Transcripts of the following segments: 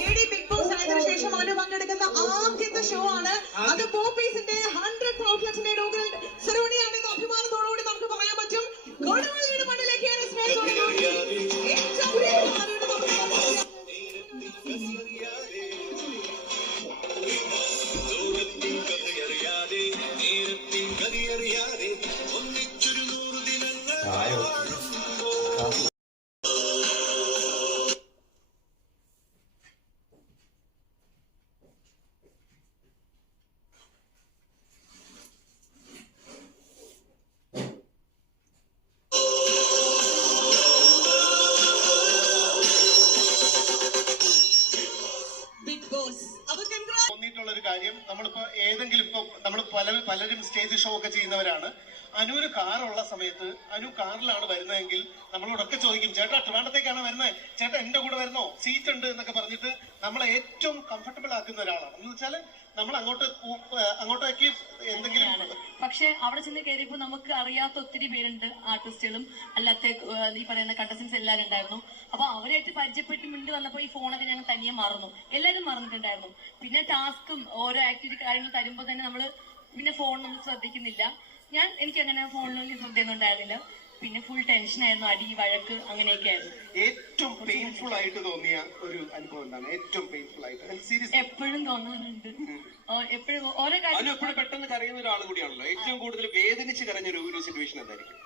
Lady big boss ആയതിനു ശേഷം അനു പങ്കെടുക്കുന്ന ആദ്യത്തെ ഷോ ആണ്. അത് പോപ്പീസിന്റെ ഹൺഡ്രഡ് സ്റ്റേജ് ഷോ ഒക്കെ ചെയ്യുന്നവരാണ്. അനുവിന് കാറുള്ള സമയത്ത് അനു കാറിലാണ് വരുന്നതെങ്കിൽ നമ്മളോടൊക്കെ ചോദിക്കും ചേട്ടാ ട്രിവാണ്ടത്തേക്കാണ് വരുന്നത് ചേട്ടാ എന്റെ കൂടെ വരുന്നോ? സീറ്റ് ഉണ്ട് എന്നൊക്കെ പറഞ്ഞിട്ട് നമ്മളെ ഏറ്റവും കംഫർട്ടബിൾ ആക്കുന്ന ഒരാളാണ്. എന്ന് വെച്ചാൽ നമ്മൾ അങ്ങോട്ട് അങ്ങോട്ടേക്ക് എന്തെങ്കിലും പക്ഷെ അവിടെ ചെന്ന് കയറിയപ്പോ നമുക്ക് അറിയാത്ത ഒത്തിരി പേരുണ്ട് ആർട്ടിസ്റ്റുകളും അല്ലാത്ത ഈ പറയുന്ന കണ്ടസ്റ്റൻസ് എല്ലാവരും ഉണ്ടായിരുന്നു. അപ്പൊ അവരായിട്ട് പരിചയപ്പെട്ട് മിണ്ട് വന്നപ്പോ ഈ ഫോണൊക്കെ ഞങ്ങൾ തനിയെ മറന്നു. എല്ലാവരും മറന്നിട്ടുണ്ടായിരുന്നു. പിന്നെ ടാസ്കും ഓരോ ആക്ടിവിറ്റി കാര്യങ്ങൾ തരുമ്പോ തന്നെ നമ്മൾ പിന്നെ ഫോൺ നമ്മൾ ശ്രദ്ധിക്കുന്നില്ല. ഞാൻ എനിക്ക് അങ്ങനെ ഫോണിലൊന്നും ശ്രദ്ധയൊന്നും ഉണ്ടായിരുന്നില്ല പിന്നെ ഫുൾ ടെൻഷൻ ആയിരുന്നു അടി വഴക്ക് അങ്ങനെയൊക്കെ ആയിരുന്നു. ഏറ്റവും പെയിൻഫുൾ ആയിട്ട് തോന്നിയ ഒരു അനുഭവം എന്താണ്? ഏറ്റവും പെയിൻഫുൾ ആയിട്ട്. സീരിയസ് എപ്പോഴും തോന്നാറുണ്ട്. എപ്പോഴും ഓരോ കാര്യം എപ്പോഴും പെട്ടെന്ന് കരയുന്ന ഒരാൾ കൂടിയാണല്ലോ. ഏറ്റവും കൂടുതൽ വേദനിച്ച് കരഞ്ഞ ഒരു ഒരു സിറ്റുവേഷൻ എന്തായിരിക്കും?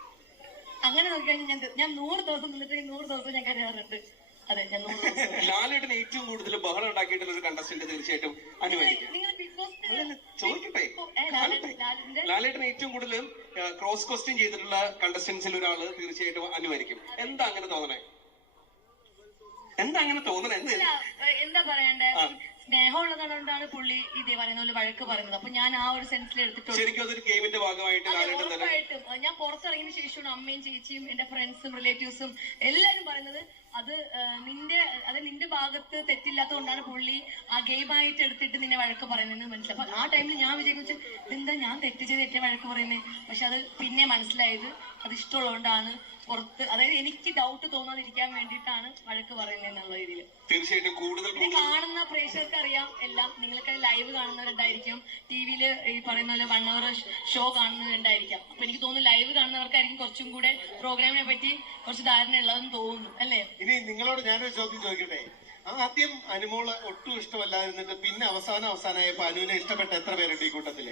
അങ്ങനെ നോക്കിയാൽ ഞാൻ ഞാൻ നൂറ് ദിവസം നിന്നിട്ട് നൂറ് ദിവസം ഞാൻ കരയാറുണ്ട്. ലാലേട്ടൻ ഏറ്റവും കൂടുതൽ ബഹളം ഉണ്ടാക്കിയിട്ടുള്ള ഒരു കണ്ടസ്റ്റന്റ് തീർച്ചയായിട്ടും ബോസ് ചോദിക്കട്ടെ. ലാലേട്ടൻ ഏറ്റവും കൂടുതൽ ക്രോസ് ക്വസ്റ്റ്യൻ ചെയ്തിട്ടുള്ള കണ്ടസ്റ്റൻസിൽ ഒരാൾ തീർച്ചയായിട്ടും അനുവദിക്കും എന്താ അങ്ങനെ തോന്നണേ? എന്താ അങ്ങനെ തോന്നണേ? എന്ത്? പറയണ്ടേ? സ്നേഹമുള്ളതുകൊണ്ടാണ് പുള്ളി ഇതേ പറയുന്ന പോലെ വഴക്ക് പറയുന്നത്. അപ്പൊ ഞാൻ ആ ഒരു സെൻസിൽ എടുത്തിട്ടുണ്ട്. ശരിക്കും അതൊരു ഗെയിമിന്റെ ഭാഗമായിട്ട് അതെ, ലാലേട്ടൻ തന്നെ ഉറപ്പായിട്ടും. ഞാൻ പുറത്തിറങ്ങിയതിനു ശേഷമാണ് അമ്മയും ചേച്ചിയും എന്റെ ഫ്രണ്ട്സും റിലേറ്റീവ്സും എല്ലാരും പറയുന്നത് അത് നിന്റെ അത് നിന്റെ ഭാഗത്ത് തെറ്റില്ലാത്തതുകൊണ്ടാണ് പുള്ളി ആ ഗെയിമായിട്ട് എടുത്തിട്ട് നിന്നെ വഴക്ക് പറയുന്നതെന്ന് മനസ്സിലായി ആ ടൈമിൽ ഞാൻ വിചാരിച്ചു എന്താ ഞാൻ തെറ്റ് ചെയ്ത് തെറ്റിയ വഴക്ക് പറയുന്നത് പക്ഷെ അത് പിന്നെ മനസ്സിലായത് അത് ഇഷ്ടമുള്ളതുകൊണ്ടാണ് പുറത്ത് അതായത് എനിക്ക് ഡൗട്ട് തോന്നാതിരിക്കാൻ വേണ്ടിയിട്ടാണ് വഴക്ക് പറയുന്നത് എന്നുള്ള രീതിയിൽ. തീർച്ചയായിട്ടും കൂടുതൽ കാണുന്ന പ്രേക്ഷകർക്ക് അറിയാം എല്ലാം നിങ്ങൾക്ക് ലൈവ് കാണുന്നവരുണ്ടായിരിക്കും ടിവിയിൽ ഈ പറയുന്ന പോലെ വൺ അവർ ഷോ കാണുന്നവരുണ്ടായിരിക്കാം. അപ്പൊ എനിക്ക് തോന്നുന്നു ലൈവ് കാണുന്നവർക്കായിരിക്കും കുറച്ചും കൂടെ പ്രോഗ്രാമിനെ പറ്റി കുറച്ച് ധാരണ ഉള്ളതെന്ന് തോന്നുന്നു അല്ലേ? ഇനി നിങ്ങളോട് ഞാനൊരു ചോദ്യം ചോദിക്കട്ടെ? ആദ്യം അനുമോൾ ഒട്ടും ഇഷ്ടമല്ലാതിരുന്നിട്ട് പിന്നെ അവസാനം അവസാനമായപ്പോ അനുവിനെ ഇഷ്ടപ്പെട്ട എത്ര പേരുണ്ട് ഈ കൂട്ടത്തിൽ?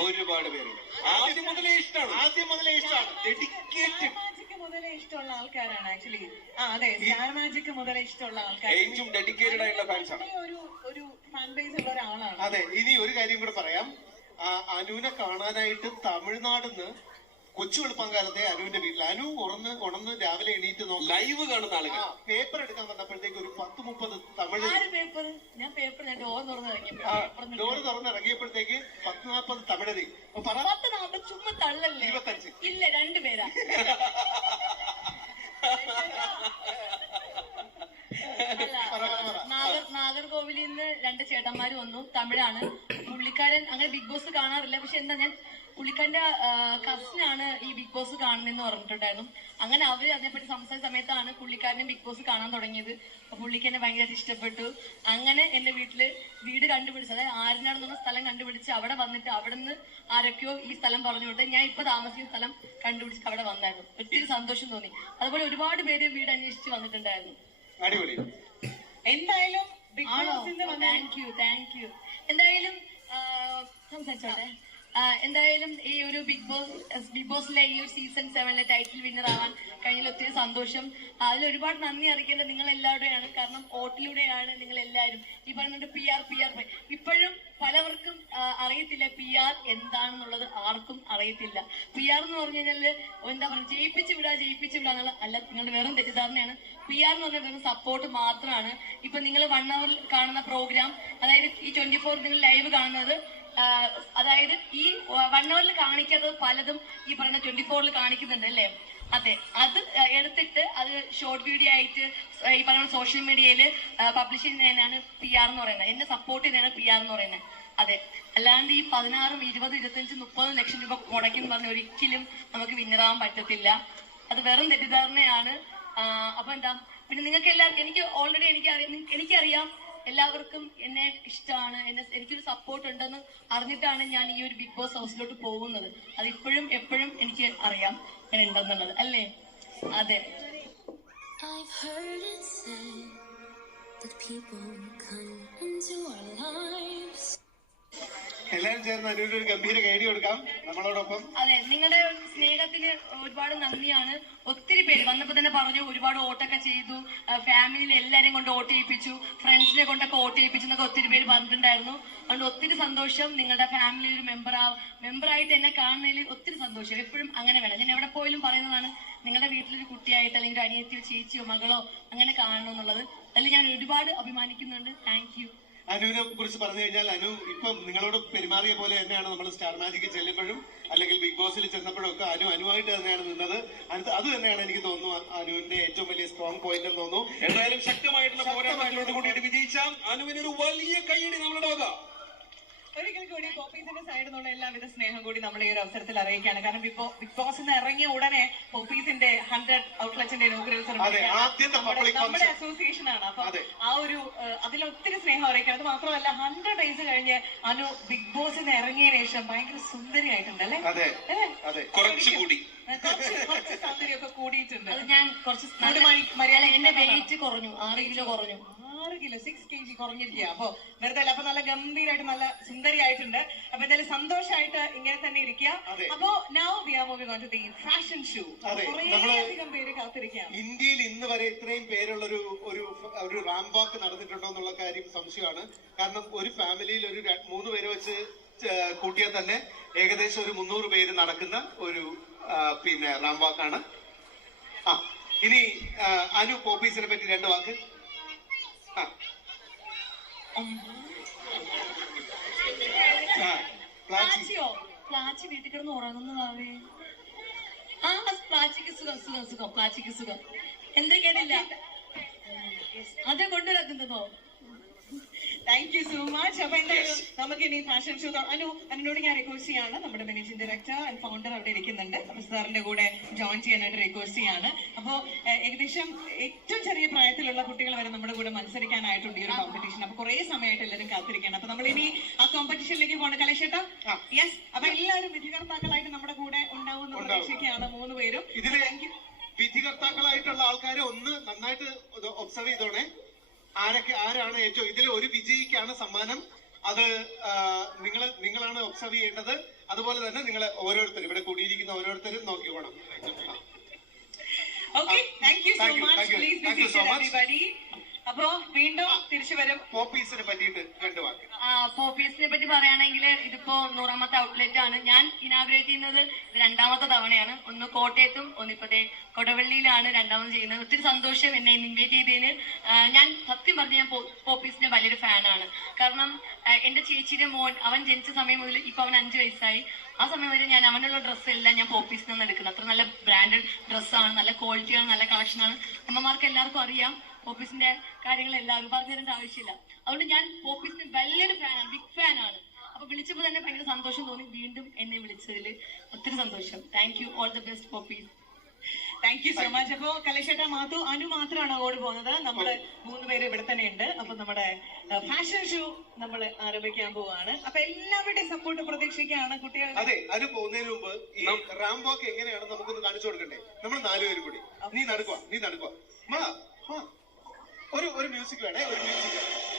ഒരുപാട് പേരുണ്ട് ആദ്യം മുതലേ ഇഷ്ടമാണ് ആദ്യം മുതലേ ഇഷ്ടമാണ് ഡെഡിക്കേറ്റഡ് മാജിക് മുതലേ ഇഷ്ടമുള്ള ആൾക്കാരാണ് ആക്ച്വലി ആ അതെ സ്റ്റാർ മാജിക് മുതലേ ഇഷ്ടമുള്ള ആൾക്കാർ ഡെഡിക്കേറ്റഡ് ആയിട്ടുള്ള ഒരു ഒരു ഫാൻ ബേസ് ഉള്ള ഒരാളാണ്. അതെ ഇനി ഒരു കാര്യം കൂടെ പറയാം. അനുവിനെ കാണാനായിട്ട് തമിഴ്നാടിന്ന് കൊച്ചു വെളുപ്പാങ്കാലത്തെ അനുവിന്റെ വീട്ടിൽ. അനു ഉറന്ന് ഉണർന്ന് രാവിലെ എണീറ്റ് നോക്കി. ലൈവ് കാണുന്ന ആളുകൾ. പേപ്പർ എടുക്കാൻ വന്നപ്പോഴത്തേക്ക് ഒരു പത്ത് മുപ്പത് തമിഴ് ആര് പേപ്പർ ഞാൻ പേപ്പർ ഞാൻ ഡോർ തുറന്ന് ആ, ഇറങ്ങിയപ്പോ ഡോറ് തുറന്നിറങ്ങിയപ്പോഴത്തേക്ക് പത്ത് നാൽപ്പത് തമിഴര്. പത്ത് നാൽപ്പത് ചുമ്മാ തള്ളല്ലേ? ഇരുപത്തഞ്ച്. ഇല്ല രണ്ടുപേരാ നാഗർകോവിലിൽ നിന്ന് രണ്ട് ചേട്ടന്മാര് വന്നു. തമിഴാണ്. പുള്ളിക്കാരൻ അങ്ങനെ ബിഗ് ബോസ് കാണാറില്ല. പക്ഷെ എന്താ ഞാൻ പുള്ളിക്കാരന്റെ കസിനാണ് ഈ ബിഗ് ബോസ് കാണുന്നതെന്ന് പറഞ്ഞിട്ടുണ്ടായിരുന്നു. അങ്ങനെ അവർ അതിനെപ്പറ്റി സംസാരിച്ച സമയത്താണ് പുള്ളിക്കാരനെ ബിഗ് ബോസ് കാണാൻ തുടങ്ങിയത്. അപ്പൊ പുള്ളിക്ക് എന്നെ ഭയങ്കരമായിട്ട് ഇഷ്ടപ്പെട്ടു. അങ്ങനെ എന്റെ വീട്ടിൽ വീട് കണ്ടുപിടിച്ച് അതായത് ആരിനാടെന്നുള്ള സ്ഥലം കണ്ടുപിടിച്ച് അവിടെ വന്നിട്ട് അവിടെ നിന്ന് ആരൊക്കെയോ ഈ സ്ഥലം പറഞ്ഞു കൊടുത്ത് ഞാൻ ഇപ്പൊ താമസിക്കുന്ന സ്ഥലം കണ്ടുപിടിച്ച് അവിടെ വന്നായിരുന്നു. ഒത്തിരി സന്തോഷം തോന്നി. അതുപോലെ ഒരുപാട് പേര് വീട് അന്വേഷിച്ച് വന്നിട്ടുണ്ടായിരുന്നു. അടിപൊളി. എന്തായാലും താങ്ക് യു താങ്ക് യു എന്തായാലും സംസാരിച്ചോട്ടെ. എന്തായാലും ഈ ഒരു ബിഗ് ബോസ് ബിഗ് ബോസിലെ ഈ ഒരു സീസൺ സെവനിലെ ടൈറ്റിൽ വിന്നർ ആവാൻ കഴിഞ്ഞതിൽ ഒത്തിരി സന്തോഷം. അതിൽ ഒരുപാട് നന്ദി അറിയിക്കേണ്ടത് നിങ്ങൾ എല്ലാവരുടെയാണ് കാരണം വോട്ടിലൂടെയാണ് നിങ്ങൾ എല്ലാവരും ഈ പറയുന്നുണ്ട് പി ആർ പി ആർ ഇപ്പോഴും പലവർക്കും അറിയത്തില്ല പി ആർ എന്താണെന്നുള്ളത് ആർക്കും അറിയത്തില്ല. പി ആർ എന്ന് പറഞ്ഞു കഴിഞ്ഞാൽ എന്താ പറയുക ജയിപ്പിച്ചു വിടാ ജയിപ്പിച്ചു വിടാ എന്നുള്ള അല്ല നിങ്ങളുടെ വെറും തെറ്റിദ്ധാരണയാണ്. പി ആർ എന്ന് പറഞ്ഞാൽ വെറും സപ്പോർട്ട് മാത്രമാണ്. ഇപ്പൊ നിങ്ങൾ വൺ അവർ കാണുന്ന പ്രോഗ്രാം അതായത് ഈ ട്വന്റി ഫോർ നിങ്ങൾ ലൈവ് കാണുന്നത് അതായത് ഈ വൺ അവറിൽ കാണിക്കാത്തത് പലതും ഈ പറയുന്ന ട്വന്റി ഫോറിൽ കാണിക്കുന്നുണ്ട് അല്ലേ? അതെ. അത് എടുത്തിട്ട് അത് ഷോർട്ട് വീഡിയോ ആയിട്ട് ഈ പറയുന്ന സോഷ്യൽ മീഡിയയിൽ പബ്ലിഷ് ചെയ്യുന്നതിനാണ് പി ആർ എന്ന് പറയുന്നത്. എന്നെ സപ്പോർട്ട് ചെയ്യുന്നതാണ് പി ആർ എന്ന് പറയുന്നത്. അതെ. അല്ലാണ്ട് ഈ പതിനാറും ഇരുപത് ഇരുപത്തഞ്ച് മുപ്പത് ലക്ഷം രൂപ മുടക്കി എന്ന് പറഞ്ഞ ഒരിക്കലും നമുക്ക് വിന്നറാവാൻ പറ്റത്തില്ല. അത് വെറും തെറ്റിദ്ധാരണയാണ്. അപ്പൊ എന്താ? പിന്നെ നിങ്ങൾക്ക് എല്ലാവർക്കും എനിക്ക് ഓൾറെഡി എനിക്ക് എനിക്കറിയാം എല്ലാവർക്കും എന്നെ ഇഷ്ടമാണ് എന്നെ എനിക്കൊരു സപ്പോർട്ട് ഉണ്ടെന്ന് അറിഞ്ഞിട്ടാണ് ഞാൻ ഈ ഒരു ബിഗ് ബോസ് ഹൗസിലോട്ട് പോകുന്നത്. അത് ഇപ്പോഴും എപ്പോഴും എനിക്ക് അറിയാം ഞാൻ ഉണ്ടെന്നുള്ളത് അല്ലേ? അതെ. That people come into our lives. എല്ലാവരും ചേർന്ന് ഒരു ഗംഭീര കൈഡി കൊടുക്കാം. നമ്മളോടൊപ്പം അതെ നിങ്ങളുടെ സ്നേഹത്തിന് ഒരുപാട് നന്ദിയാണ്. ഒത്തിരി പേര് വന്നപ്പോ തന്നെ പറഞ്ഞു ഒരുപാട് വോട്ടൊക്കെ ചെയ്തു. ഫാമിലിയിൽ എല്ലാരെയും കൊണ്ട് വോട്ട് ചെയ്യിപ്പിച്ചു. ഫ്രണ്ട്സിനെ കൊണ്ടൊക്കെ വോട്ട് ചെയ്യിപ്പിച്ചു എന്നൊക്കെ ഒത്തിരി പേര് പറഞ്ഞിട്ടുണ്ടായിരുന്നു. അതുകൊണ്ട് ഒത്തിരി സന്തോഷം. നിങ്ങളുടെ ഫാമിലി ഒരു മെമ്പർ ആ മെമ്പറായിട്ട് എന്നെ കാണുന്നതിൽ ഒത്തിരി സന്തോഷം. എപ്പോഴും അങ്ങനെ വേണം. ഞാൻ എവിടെ പോയാലും പറയുന്നതാണ് നിങ്ങളുടെ വീട്ടിലൊരു കുട്ടിയായിട്ട് അല്ലെങ്കിൽ ഒരു അനിയത്തിയോ ചേച്ചിയോ മകളോ അങ്ങനെ കാണണം എന്നുള്ളത്. അതിൽ ഞാൻ ഒരുപാട് അഭിമാനിക്കുന്നുണ്ട്. താങ്ക് അനുവിനെ കുറിച്ച് പറഞ്ഞു കഴിഞ്ഞാൽ അനു ഇപ്പം നിങ്ങളോട് പെരുമാറിയ പോലെ തന്നെയാണ് നമ്മൾ സ്റ്റാർ മാജിക്ക് ചെല്ലുമ്പോഴും അല്ലെങ്കിൽ ബിഗ് ബോസിൽ ചെന്നപ്പോഴും ഒക്കെ അനു അനുവായിട്ട് തന്നെയാണ് നിന്നത്. അത് തന്നെയാണ് എനിക്ക് തോന്നുന്നു അനുവിന്റെ ഏറ്റവും വലിയ സ്ട്രോങ് പോയിന്റ് എന്ന് തോന്നുന്നു. എന്തായാലും ശക്തമായിട്ടുള്ള പോരാട്ടത്തിലോട്ട് കൂടിയിട്ട് വിജയിച്ച അനുവിനൊരു വലിയ കൈയടി നമ്മളുടെ വക. ഒരിക്കൽ കൂടി പോപ്പീസിന്റെ സൈഡിൽ നിന്നുള്ള എല്ലാവിധ സ്നേഹം കൂടി നമ്മൾ ഈ ഒരു അവസരത്തിൽ അറിയിക്കുകയാണ്. കാരണം ബിഗ് ബിഗ് ബോസ് നിന്ന് ഇറങ്ങിയ ഉടനെ പോപ്പീസിന്റെ ഹൺഡ്രഡ് ഔട്ട്ലെറ്റിന്റെ ഇനോഗ്രൽ നമ്മുടെ അസോസിയേഷൻ ആണ്. അപ്പൊ ആ ഒരു അതിൽ ഒത്തിരി സ്നേഹം അറിയിക്കണം അത് മാത്രമല്ല ഹൺഡ്രഡ് ഡേയ്സ് കഴിഞ്ഞ് അനു ബിഗ് ബോസിൽ നിന്ന് ഇറങ്ങിയ ശേഷം ഭയങ്കര സുന്ദരിയായിട്ടുണ്ട് അല്ലേ? അതെ അല്ലേ? അതെ. കുറച്ചുകൂടി കുറച്ച് സൗന്ദര്യമൊക്കെ കൂടിയിട്ടുണ്ട്. ഞാൻ കുറച്ച് മര്യാദ എന്റെ വെയിറ്റ് കുറഞ്ഞു ആറ് കിലോ കുറഞ്ഞു. ആറ് കിലോ സിക്സ് കെ ജി കുറഞ്ഞിരിക്കുക അപ്പൊ വെറുതെ അല്ല അപ്പൊ നല്ല ഗംഭീരമായിട്ട് നല്ല സുന്ദരി ആയിട്ടുണ്ട് അപ്പൊ എന്തായാലും സന്തോഷമായിട്ട് ഇങ്ങനെ തന്നെ ഇരിക്കുക. അതെ. അപ്പൊ now we are moving on to the fashion shoe അതെ, കുറേ നമ്മൾ അധികം പേര് കാത്തിരിക്കുകയാണ്. ഇന്ത്യയിൽ ഇന്ന് വരെ ഇത്രയും പേരുള്ള ഒരു ഒരു ഒരു റാം വാക്ക് നടന്നിട്ടുണ്ടോ എന്നുള്ള കാര്യം സംശയമാണ്. കാരണം ഒരു ഫാമിലിയിൽ ഒരു ര- മൂന്ന് പേര് വെച്ച് ച- കൂട്ടിയാൽ തന്നെ ഏകദേശം ഒരു മുന്നൂറ് പേര് നടക്കുന്ന ഒരു ആ, പിന്നെ റാം വാക്കാണ് ആ ഇനി ആ, അനു പോപ്പീസിനെ പറ്റി രണ്ട് വാക്ക്. പ്ലാച്ചിയോ? പ്ലാച്ചി വീട്ടിൽ കിടന്ന് ഉറങ്ങുന്നതാവേ ആ പ്ലാച്ചിക്ക് സുഖം സുഖം സുഖം. പ്ലാച്ചിക്ക് സുഖം. എന്താ കേട്ടില്ല? അതെ കൊണ്ടുവരാക്കുന്നതോ താങ്ക് യു സോ മച്ച് അപ്പൊ എന്തായാലും നമുക്ക് ഇനി ഫാഷൻ ഷോ അനു അനുനോട് ഞാൻ റിക്വസ്റ്റ് ചെയ്യാണ്. നമ്മുടെ മാനേജിംഗ് ഡയറക്ടർ ആൻഡ് ഫൗണ്ടർ അവിടെ ഇരിക്കുന്നുണ്ട്. അപ്പൊ സാറിന്റെ കൂടെ ജോയിൻ ചെയ്യാനായിട്ട് റിക്വസ്റ്റ് ചെയ്യാണ്. അപ്പോ ഏകദേശം ഏറ്റവും ചെറിയ പ്രായത്തിലുള്ള കുട്ടികൾ വരെ നമ്മുടെ കൂടെ മത്സരിക്കാനായിട്ടുണ്ട് ഈ ഒരു കോമ്പറ്റീഷൻ അപ്പൊ കുറെ സമയമായിട്ട് എല്ലാവരും കാത്തിരിക്കുകയാണ്. അപ്പൊ നമ്മൾ ഇനി ആ കോമ്പറ്റീഷനിലേക്ക് പോകണം. കലേഷേട്ടാ. യെസ് അപ്പൊ എല്ലാവരും വിധികർത്താക്കളായിട്ട് നമ്മുടെ കൂടെ ഉണ്ടാവും. പ്രതീക്ഷയ്ക്കാണ് മൂന്ന് പേരും. വിധികർത്താക്കളായിട്ടുള്ള ആൾക്കാരെ ഒന്ന് നന്നായിട്ട് ഒബ്സർവ് ചെയ്തോണേ. ആരൊക്കെ ആരാണ് ഏറ്റവും ഇതിൽ ഒരു വിജയിക്കാണ് സമ്മാനം. അത് നിങ്ങൾ നിങ്ങളാണ് ഒബ്സർവ് ചെയ്യേണ്ടത്. അതുപോലെ തന്നെ നിങ്ങൾ ഓരോരുത്തരും ഇവിടെ കൂടിയിരിക്കുന്ന ഓരോരുത്തരും നോക്കിക്കോണം. Thank you so Thank you, much അപ്പോ വീണ്ടും തിരിച്ചു വരും. പോപ്പീസിനെ പറ്റിയിട്ട് രണ്ട് വാക്ക്. പോപ്പീസിനെ പറ്റി പറയുകയാണെങ്കിൽ ഇതിപ്പോ നൂറാമത്തെ ഔട്ട്ലെറ്റ് ആണ്. ഞാൻ ഇനാഗ്രേറ്റ് ചെയ്യുന്നത് രണ്ടാമത്തെ തവണയാണ്. ഒന്ന് കോട്ടയത്തും ഒന്നിപ്പത്തെ കൊടവള്ളിയിലാണ് രണ്ടാമത് ചെയ്യുന്നത്. ഒത്തിരി സന്തോഷം എന്നെ ഇൻവൈറ്റ് ചെയ്തതിന്. ഞാൻ സത്യം പറഞ്ഞ ഞാൻ പോപ്പീസിന്റെ വലിയൊരു ഫാനാണ് കാരണം എന്റെ ചേച്ചിയുടെ മോൻ അവൻ ജനിച്ച സമയം മുതൽ ഇപ്പൊ അവൻ അഞ്ചു വയസ്സായി. ആ സമയം വരെ ഞാൻ അവനുള്ള ഡ്രസ്സ് എല്ലാം ഞാൻ പോപ്പീസിൽ നിന്ന് എടുക്കുന്നത്. അത്ര നല്ല ബ്രാൻഡഡ് ഡ്രസ്സാണ് നല്ല ക്വാളിറ്റിയാണ് നല്ല കളക്ഷനാണ് അമ്മമാർക്ക് എല്ലാവർക്കും അറിയാം. പോപ്പീസിന്റെ കാര്യങ്ങൾ എല്ലാവരും പറഞ്ഞു തരേണ്ട ആവശ്യമില്ല. അതുകൊണ്ട് ഞാൻ പോപ്പീസിന്റെ വലിയൊരു ഫാനാണ് ബിഗ് ഫാനാണ് അപ്പൊ വിളിച്ചപ്പോൾ തന്നെ ഭയങ്കര സന്തോഷം തോന്നി. വീണ്ടും എന്നെ വിളിച്ചതിൽ ഒത്തിരി സന്തോഷം. Thank you all the best Poppys thank you so much അപ്പോ കലേശേട്ട മാത്തു അനു മാത്രമാണ് ഓടി പോകുന്നത്. നമ്മൾ മൂന്ന് പേര് ഇവിടെ തന്നെ ഉണ്ട് അപ്പൊ നമ്മുടെ ഫാഷൻ ഷോ നമ്മൾ ആരംഭിക്കാൻ പോവാണ്. അപ്പൊ എല്ലാവരുടെയും സപ്പോർട്ട് പ്രതീക്ഷിക്കുകയാണ് കുട്ടികൾ അതെ അത് പോകുന്നതിന് മുമ്പ് ഈ റാം വാക്ക് എങ്ങനെയാണ് നമുക്കൊന്ന് കാണിച്ചു കൊടുക്കണ്ടേ? നമ്മൾ നാലുപേരും കൂടി. നീ നടക്കുക നീ നടക്കുക മാ മാ. ഒരു ഒരു മ്യൂസിക് വേണേ ഒരു മ്യൂസിക്